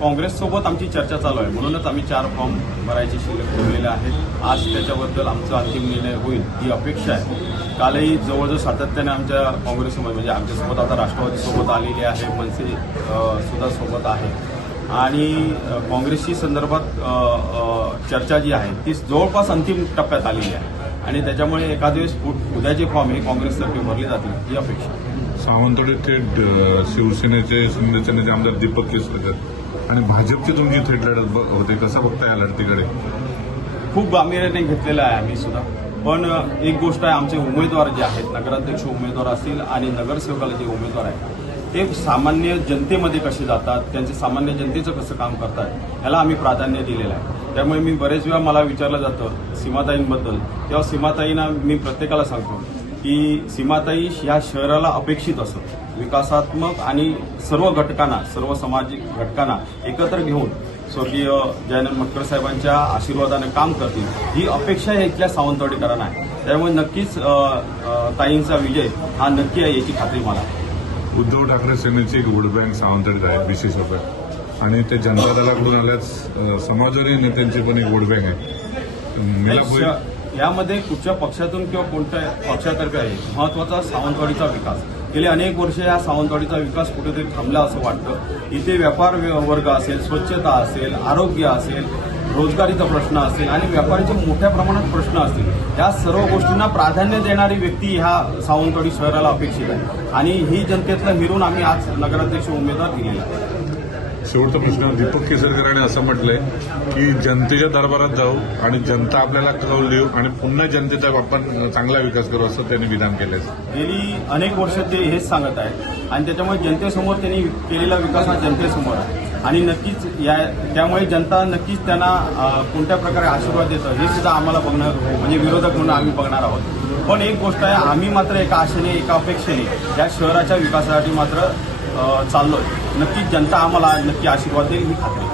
काँग्रेससोबत आमची चर्चा चालू आहे. म्हणूनच आम्ही चार फॉर्म भरायचे शिल्लक ठेवलेले आहेत आज त्याच्याबद्दल आमचा अंतिम निर्णय होईल ही अपेक्षा आहे. कालही जवळजवळ सातत्याने आमच्या काँग्रेससोबत म्हणजे आमच्यासोबत आता राष्ट्रवादीसोबत आलेली आहे मनसे सुद्धा सोबत आहे. आणि काँग्रेसशी संदर्भात चर्चा जी आहे ती जवळपास अंतिम टप्प्यात आलेली आहे. आणि त्याच्यामुळे एखाद दिवस उद्याचे फॉर्म हे काँग्रेसतर्फे भरले जातील ही अपेक्षा सावंतवाडी थेट शिवसेनेचे शिंदेचे आमदार दीपक केसरकर. आणि भाजपची तुमची थेट लढत होते कसं बघता या लढतीकडे? खूप गांभीर्याने घेतलेलं आहे आम्ही सुद्धा. पण एक गोष्ट आहे आमचे उमेदवार जे आहेत नगराध्यक्ष उमेदवार असतील आणि नगरसेवकाला जे उमेदवार आहेत ते सामान्य जनतेमध्ये कसे जातात त्यांचे सामान्य जनतेचं कसं काम करतात याला आम्ही प्राधान्य दिलेलं आहे. त्यामुळे मी बरेच वेळा मला विचारलं जातं सीमाताईंबद्दल. तेव्हा सीमाताईंना मी प्रत्येकाला सांगतो की सीमाताई ह्या शहराला अपेक्षित असत. विकासात्मक आणि सर्व घटकांना सर्व सामाजिक घटकांना एकत्र घेऊन स्वर्गीय जयनंद मटकर साहेबांच्या आशीर्वादाने काम करतील. ही अपेक्षा या इथल्या सावंतवाडीकरांना आहे. त्यामुळे नक्कीच ताईंचा विजय हा नक्की आहे याची खात्री मला उद्धव ठाकरे सेनेची एक वोट बँक सावंतवाडीत आहे विशेष रुपये आणि ते जनता दलाकडून आल्याच समाजवादी नेत्यांची पण एक वोट बँक आहे. यामध्ये कुठच्या पक्षातून किंवा कोणत्या पक्षातर्फे आहे? महत्त्वाचा सावंतवाडीचा विकास. गेले अनेक वर्ष या सावंतवाडीचा विकास कुठेतरी थांबला असं वाटतं. इथे व्यापार वर्ग असेल स्वच्छता असेल आरोग्य असेल रोजगारीचा प्रश्न असेल आणि व्यापारीचे मोठ्या प्रमाणात प्रश्न असतील. या सर्व गोष्टींना प्राधान्य देणारी व्यक्ती ह्या सावंतवाडी शहराला अपेक्षित आहे. आणि ही जनतेतलं हिरून आम्ही आज नगराध्यक्ष उमेदवार दिलेला आहे. शेवटचा प्रश्न दीपक केसरकरांनी असं म्हटलंय की जनतेच्या दरबारात जाऊ आणि जनता आपल्याला कौल देऊ आणि पुन्हा जनतेचा आपण चांगला विकास करू असं त्यांनी विधान केलंय. गेली अनेक वर्ष ते हेच सांगत आहेत. आणि त्याच्यामुळे जनतेसमोर त्यांनी केलेला विकास हा जनतेसमोर आहे. आणि नक्कीच या त्यामुळे जनता नक्कीच त्यांना कोणत्या प्रकारे आशीर्वाद देतं हे सुद्धा आम्हाला बघणार म्हणजे विरोधक म्हणून आम्ही बघणार आहोत. पण एक गोष्ट आहे आम्ही मात्र एका आशेने एका अपेक्षेने या शहराच्या विकासासाठी मात्र चाललोय. नक्कीच जनता आम्हाला नक्की आशीर्वाद देईल ही खात्री.